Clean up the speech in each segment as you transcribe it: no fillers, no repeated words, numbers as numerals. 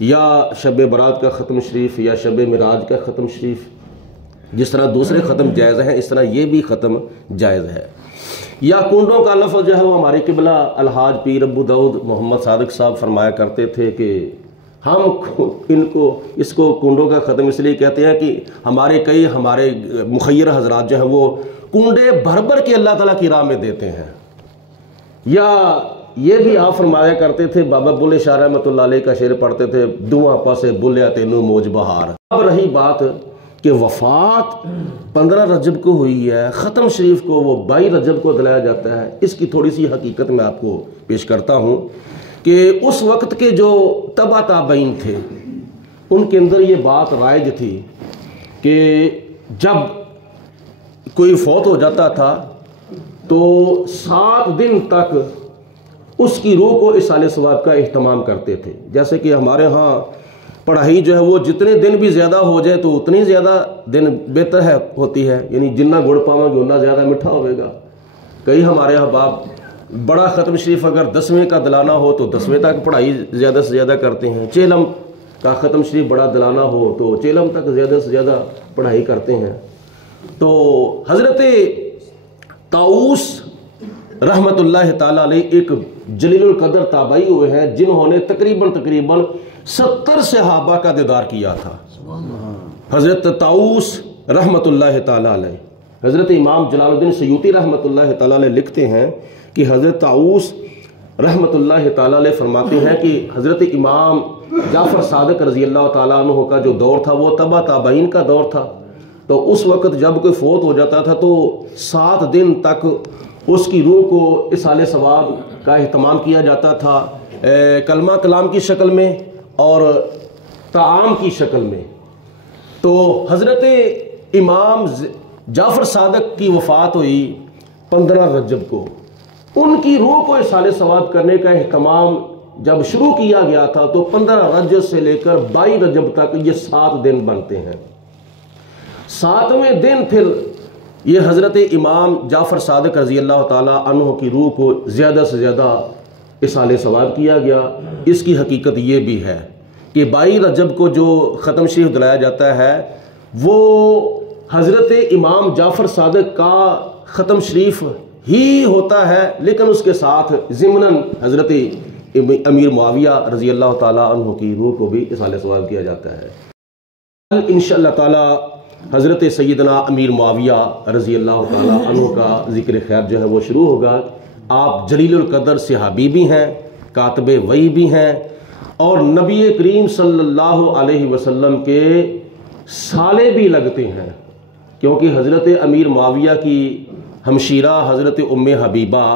یا شب برات کا ختم شریف یا شب معراج کا ختم شریف، جس طرح دوسرے ختم جائز ہیں اس طرح یہ بھی ختم جائز ہے۔ یا کنڈوں کا لفظ جو ہے وہ ہمارے قبلہ الحاج پیر ابو داؤد محمد صادق صاحب فرمایا کرتے تھے کہ ہم اس کو کنڈوں کا ختم اس لیے کہتے ہیں کہ ہمارے مخیر حضرات جو ہیں وہ کنڈے بھر بھر کے اللہ تعالیٰ کی راہ میں دیتے ہیں۔ یا یہ بھی آپ فرمایا کرتے تھے، بابا بلے شاہ رحمۃ اللہ علیہ کا شعر پڑھتے تھے، دعا پاسے بلیا تینوں موج بہار۔ اب رہی بات کہ وفات 15 رجب کو ہوئی ہے، ختم شریف کو وہ 22 رجب کو دلایا جاتا ہے، اس کی تھوڑی سی حقیقت میں آپ کو پیش کرتا ہوں کہ اس وقت کے جو تبع تابعین تھے ان کے اندر یہ بات رائج تھی کہ جب کوئی فوت ہو جاتا تھا تو 7 دن تک اس کی روح کو اصالِ ثواب کا اہتمام کرتے تھے۔ جیسے کہ ہمارے ہاں پڑھائی جو ہے وہ جتنے دن بھی زیادہ ہو جائے تو اتنی زیادہ دن بہتر ہوتی ہے، یعنی جتنا گڑ پاؤں گے اتنا زیادہ میٹھا ہوئے گا۔ کئی ہمارے احباب بڑا ختم شریف اگر 10ویں کا دلانا ہو تو 10ویں تک پڑھائی زیادہ سے زیادہ کرتے ہیں، چیلم کا ختم شریف بڑا دلانا ہو تو چیلم تک زیادہ سے زیادہ پڑھائی کرتے ہیں۔ تو حضرت طاؤس رحمت اللہ تعالیٰ علیہ ایک جلیل القدر تابعی ہوئے ہیں جنہوں نے تقریباً 70 صحابہ کا دیدار کیا تھا۔ حضرت طاؤس رحمت اللہ تعالیٰ علیہ، حضرت امام جلال الدین سیوطی رحمت اللہ تعالیٰ علیہ لکھتے ہیں کہ حضرت طاؤس رحمت اللہ تعالیٰ علیہ فرماتے ہیں کہ حضرت امام جعفر صادق رضی اللہ تعالیٰ عنہ کا جو دور تھا وہ تبع تابعین کا دور تھا۔ تو اس وقت جب کوئی فوت ہو جاتا تھا تو 7 دن تک اس کی روح کو اصالِ ثواب کا اہتمام کیا جاتا تھا، کلمہ کلام کی شکل میں اور طعام کی شکل میں۔ تو حضرت امام جعفر صادق کی وفات ہوئی 15 رجب کو، ان کی روح کو اصالِ ثواب کرنے کا اہتمام جب شروع کیا گیا تھا تو 15 رجب سے لے کر 22 رجب تک یہ 7 دن بنتے ہیں۔ 7ویں دن پھر یہ حضرت امام جعفر صادق رضی اللہ تعالیٰ عنہ کی روح کو زیادہ سے زیادہ اصالِ ثواب کیا گیا۔ اس کی حقیقت یہ بھی ہے کہ 22 رجب کو جو ختم شریف دلایا جاتا ہے وہ حضرت امام جعفر صادق کا ختم شریف ہی ہوتا ہے، لیکن اس کے ساتھ ضمناً حضرت امیر معاویہ رضی اللہ تعالیٰ عنہ کی روح کو بھی اصالِ ثواب کیا جاتا ہے۔ انشاءاللہ تعالیٰ حضرت سیدنا امیر معاویہ رضی اللہ تعالیٰ عنہ کا ذکر خیر جو ہے وہ شروع ہوگا۔ آپ جلیل القدر صحابی بھی ہیں، کاتب وحی بھی ہیں، اور نبی کریم صلی اللہ علیہ وسلم کے سالے بھی لگتے ہیں، کیونکہ حضرت امیر معاویہ کی ہمشیرہ حضرت ام حبیبہ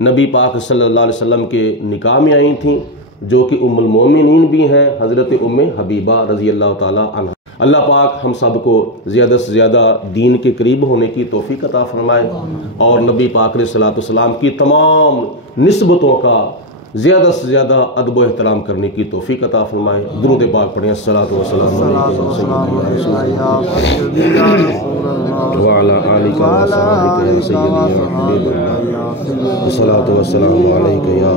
نبی پاک صلی اللہ علیہ وسلم کے نکاح میں آئی تھیں، جو کہ ام المومنین بھی ہیں حضرت ام حبیبہ رضی اللہ تعالیٰ عنہ۔ اللہ پاک ہم سب کو زیادہ سے زیادہ دین کے قریب ہونے کی توفیق عطا فرمائے، اور نبی پاک علیہ الصلوۃ والسلام کی تمام نسبتوں کا زیادہ سے زیادہ ادب و احترام کرنے کی توفیق عطا فرمائے۔ درود پاک پڑھیں، الصلاۃ والسلام وعلی آلک وصحبک یا سیدی یا حبیب اللہ، الصلاۃ والسلام علیک یا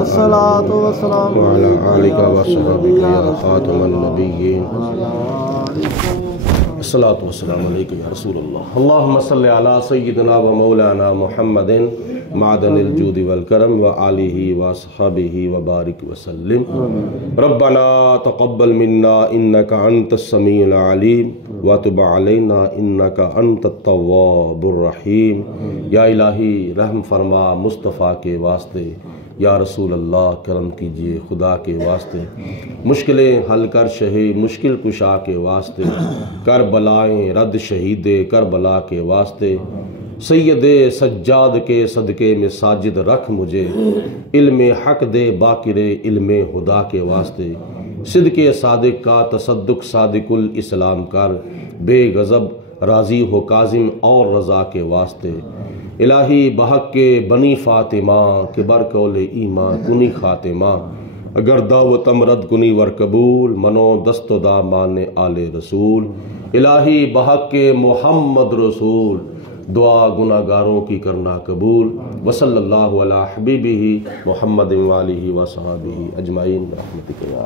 الصلاۃ والسلام وعلی آلک وصحبک یا خاتم النبیین، الصلاۃ والسلام علیک یا رسول اللہ۔ اللہم صلی علی سیدنا و مولانا محمد معدن الجود والکرم وآلہ وصحبہ وبارک وسلم۔ ربنا تقبل منا انک انت السمیع العلیم وتب علینا انک انت التواب الرحیم۔ یا الہی رحم فرما مصطفیٰ کے واسطے، یا رسول اللہ کرم کیجئے خدا کے واسطے، مشکلیں حل کر شہ مشکل کشا کے واسطے، کربلائیں رد شہید کربلا کے واسطے، سید سجاد کے صدقے میں ساجد رکھ مجھے، علم حق دے باقر علم خدا کے واسطے، صدق صادق کا تصدق صادق الاسلام کر، بے غضب راضی ہو کاظم اور رضا کے واسطے، الہی بحق کے بنی فاطمہ کے برقول ایمان کنی خاتمہ، اگر دعوت امرد کنی ور قبول منو دست و دامان آل رسول، الہی بحق کے محمد رسول دعا گناہ گاروں کی کرنا قبول، وصلی اللہ علی حبیبہ محمد وآلہ وصحبہ اجمعین برحمتک یا